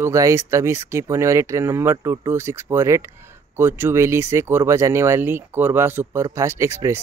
तो गाइस तभी स्किप होने वाली ट्रेन नंबर 22648 कोचुवेली से कोरबा जाने वाली कोरबा सुपरफास्ट एक्सप्रेस।